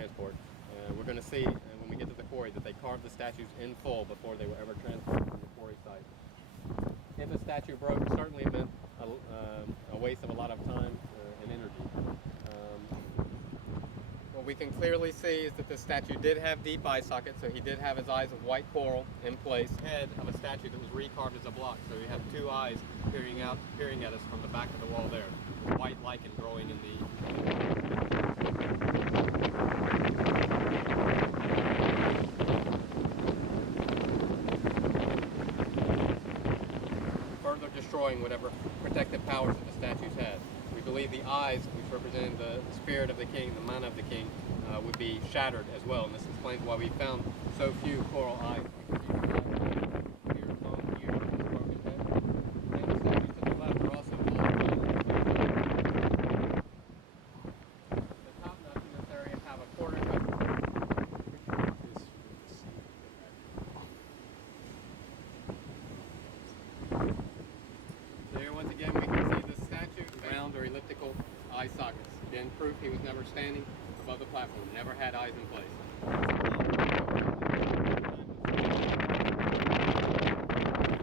transport. We're going to see when we get to the quarry that they carved the statues in full before they were ever transported from the quarry site. If a statue broke, certainly it meant a waste of a lot of time and energy. What we can clearly see is that the statue did have deep eye sockets, so he did have his eyes of white coral in place. Head of a statue that was recarved as a block, so you have two eyes peering at us from the back of the wall there. White lichen growing in the... further destroying whatever protective powers that the statues had. We believe the eyes, which represented the spirit of the king, the mana of the king, would be shattered as well, and this explains why we found so few coral eyes. Here, long here, broken head. And the statues to the left are also the top nuts in this area have a quarter cut. There, once again, we can see the statue, round or elliptical eye sockets. Again, proof he was never standing above the platform, never had eyes in place.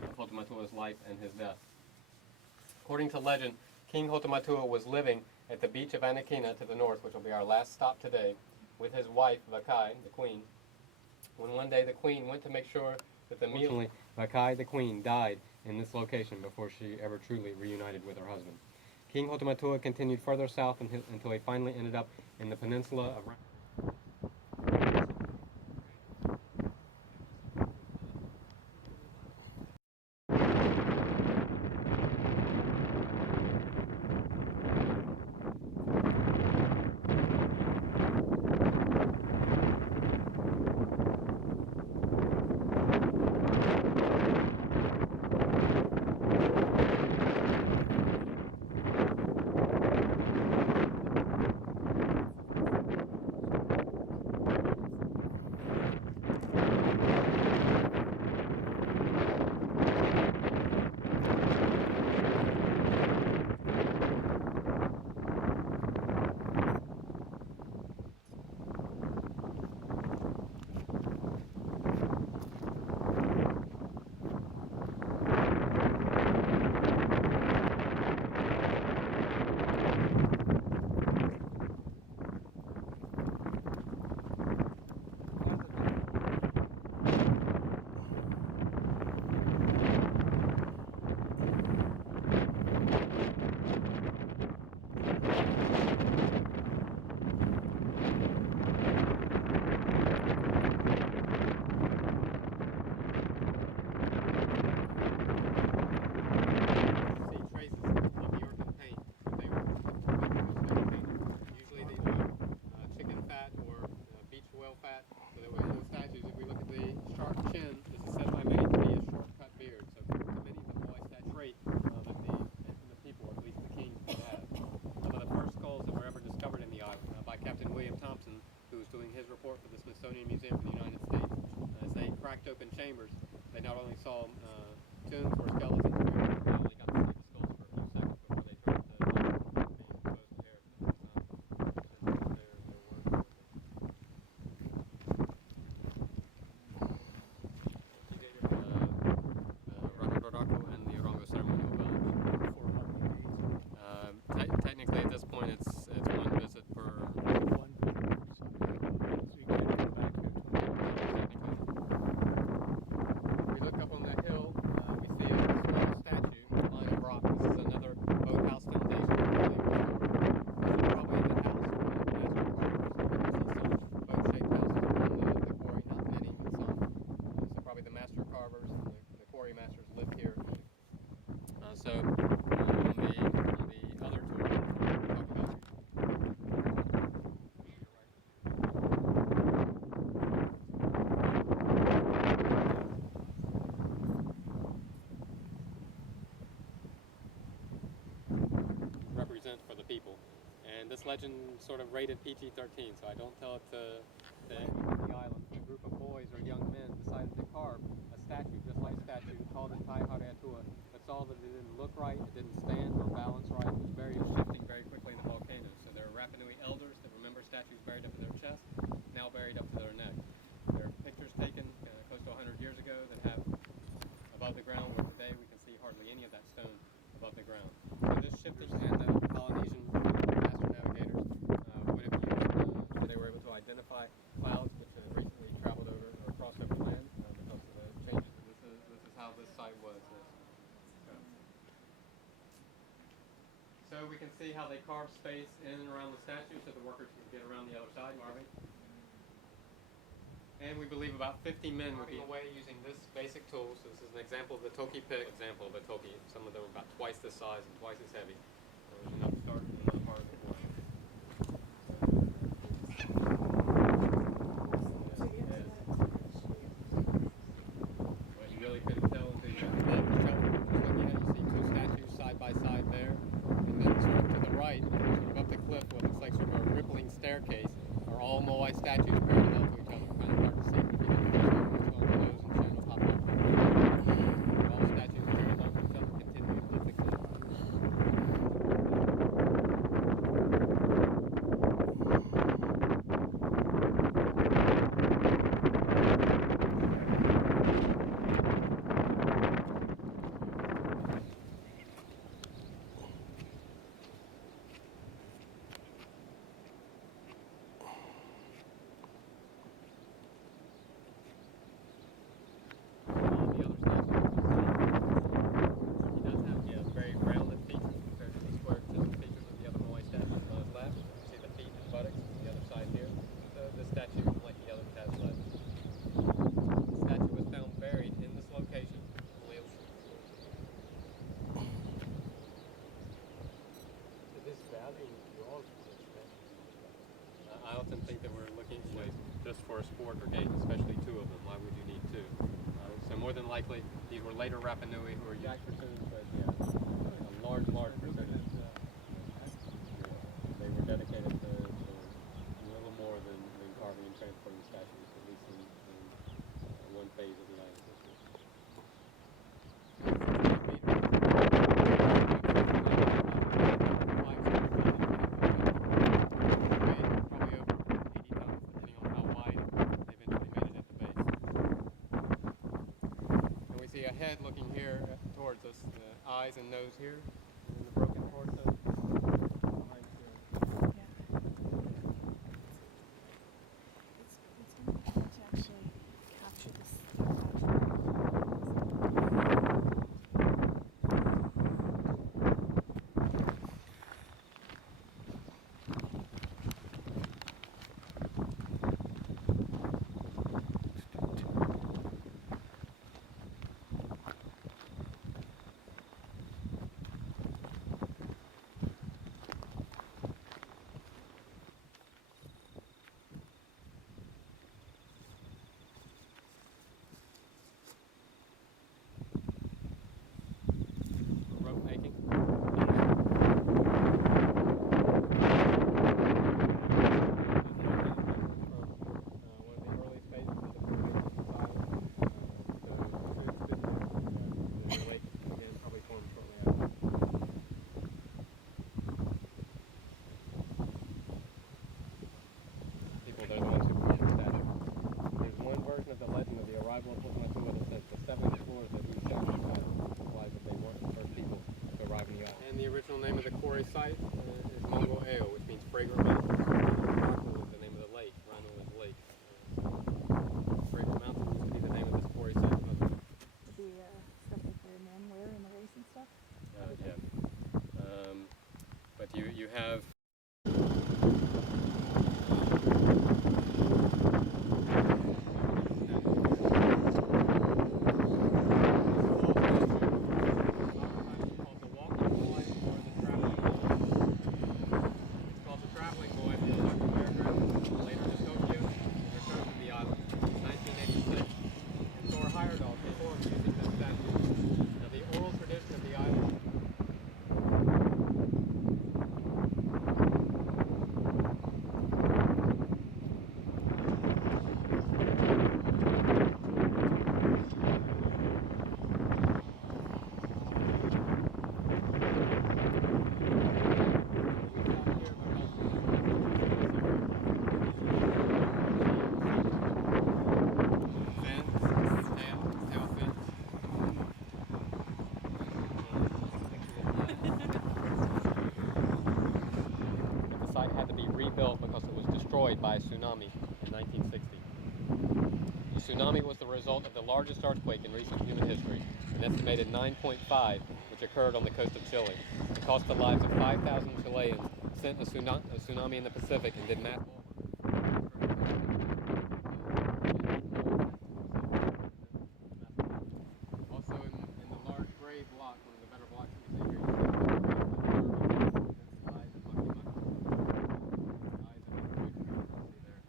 Of Hoto Matu'a's life and his death. According to legend, King Hoto Matu'a was living at the beach of Anakina to the north, which will be our last stop today, with his wife, Vakai, the queen. When one day the queen went to make sure that the meal... Vakai, the queen, died in this location before she ever truly reunited with her husband. King Hoto Matu'a continued further south until he finally ended up in the peninsula of... Open chambers, they not only saw tombs or skeletons, they only got to see the skulls for a few seconds before they turned to being exposed to air for the Rongo Rongo and the Rongo ceremonial village. Technically, at this point, it's one visit per. For the people, and this legend sort of rated PG-13, so I don't tell it to the island. A group of boys or young men decided to carve a statue, just like statue, called it Tai Hareatua, but saw that it didn't look right, it didn't stand or balance right, it was shifting very quickly in the volcano. So there are Rapa Nui elders that remember statues buried up in their chest, So we can see how they carve space in and around the statue so the workers can get around the other side, Marvin. And we believe about 50 men would be away using this basic tool. So this is an example of the toki pick. Example of the toki. Some of them are about twice this size and twice as heavy. So there's enough to start in another part of the board. Well, you really couldn't tell until you got the shelf. You see two statues side by side there. And then sort of to the right, sort of up the cliff, what looks like sort of a rippling staircase, are all Moai statues parallel to each other. Kind of hard to see if you didn't know what's on the nose and chin will pop up. All statues parallel to each other, continuing up the cliff. I often think that we're looking just for a sport or game, especially two of them. Why would you need two? So more than likely, these were later Rapa Nui who were jack pursuits, but yeah, a large percentage. They were dedicated to a little more than carving and transporting statues, at least in one phase of the island history. A head looking here towards us, the eyes and nose here, and the broken torso behind here. It's going to be hard to actually capture this. They're the ones who created the statue. There's one version of the legend of the arrival of Hoto Matu'a that says the 7 explorers that we shot the island implies that they weren't the first people to arrive in the island. And the original name of the quarry site is Rongo Rongo, which means fragrant mountain. Rano is the name of the lake. Rano is lake. Fragrant mountain used to be the name of this quarry site. The stuff that the men wear in the race and stuff? Yeah. But you have rebuilt because it was destroyed by a tsunami in 1960. The tsunami was the result of the largest earthquake in recent human history, an estimated 9.5, which which occurred on the coast of Chile. It cost the lives of 5,000 Chileans, sent a tsunami in the Pacific, and did mass. Also in the large gray block, one of the better blocks that you see here, you see eyes of Mucky Mucky. Eyes of the see there.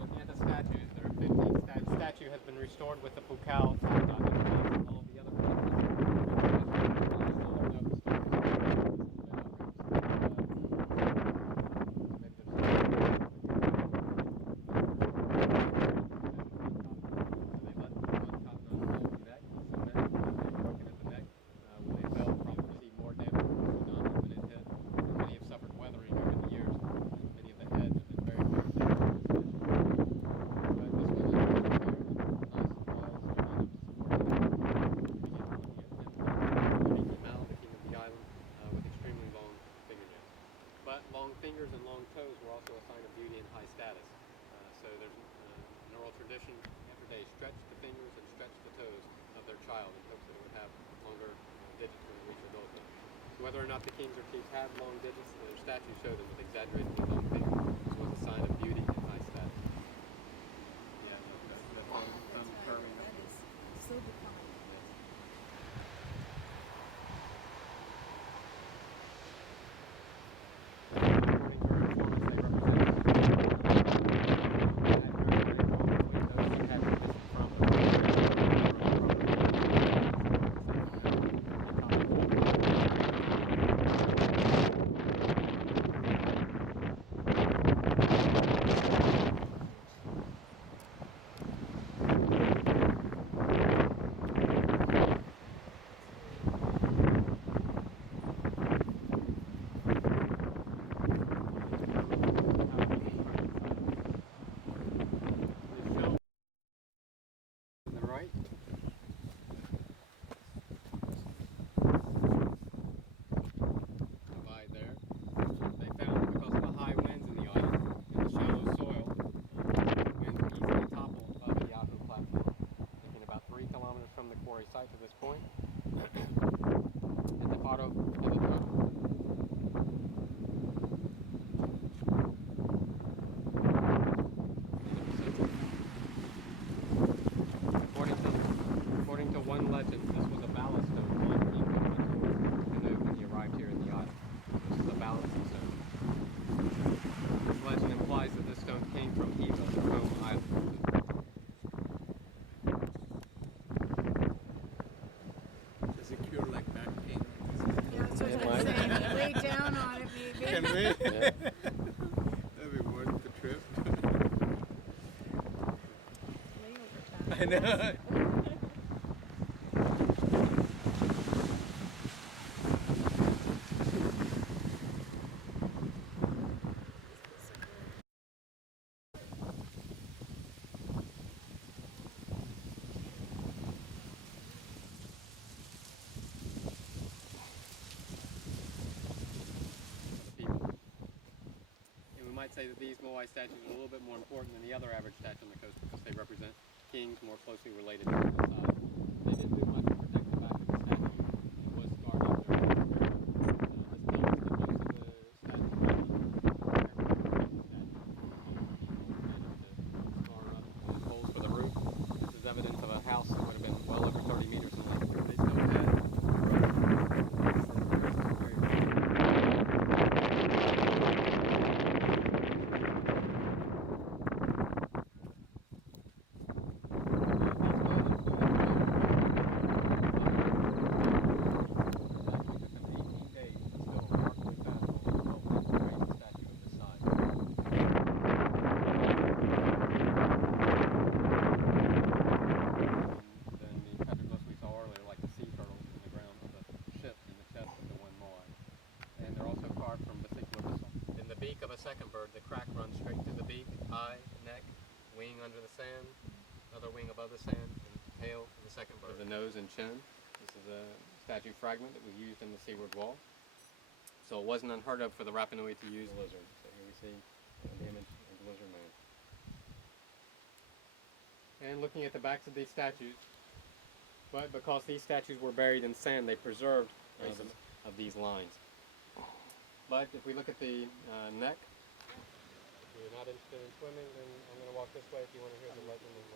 Looking at the statues, there are 15 statues. The statue has been restored with the Pukao topknot, which means all the other fingers and long toes were also a sign of beauty and high status. So there's an oral tradition every day, stretch the fingers and stretch the toes of their child in hopes that it would have longer digits when it reaches adulthood. So whether or not the kings or chiefs had long digits, their statues show them with exaggeratedly long fingers. This was a sign of beauty and high status. Yeah, that's curving. That is so defined. Quarry site to this point. And the photo of the according to one legend, this was a ballast stone when he arrived here in the island. This is a ballasting stone. This legend implies that this stone came from Eva, the home island. Lay down on it, maybe. Can we? Yeah. That'd be worth the trip. Layover time. I know. Might say that these Moai statues are a little bit more important than the other average statue on the coast because they represent kings more closely related to the side. They didn't do much to protect the back of the statue. It was scarred out there. This tells that most of the statues holes for the roof. This is evidence of a house that would have been well over 30 meters in length. They still had second bird, the crack runs straight through the beak, eye, neck, wing under the sand, another wing above the sand, and tail of the second bird. The nose and chin. This is a statue fragment that was used in the seaward wall. So it wasn't unheard of for the Rapa Nui to use lizard. So here we see an image of the lizard man. And looking at the backs of these statues, But because these statues were buried in sand, they preserved Traces. some of these lines. But if we look at the neck, if you're not interested in swimming, then I'm going to walk this way if you want to hear the legend of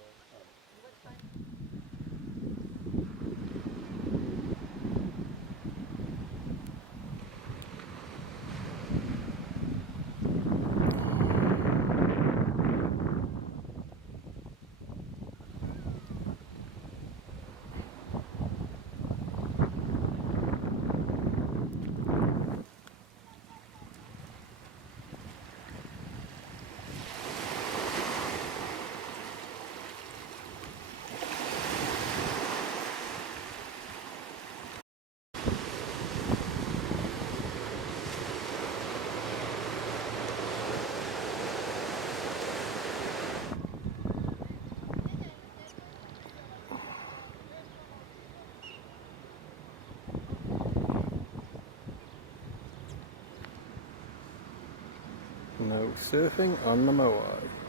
No surfing on the Moai.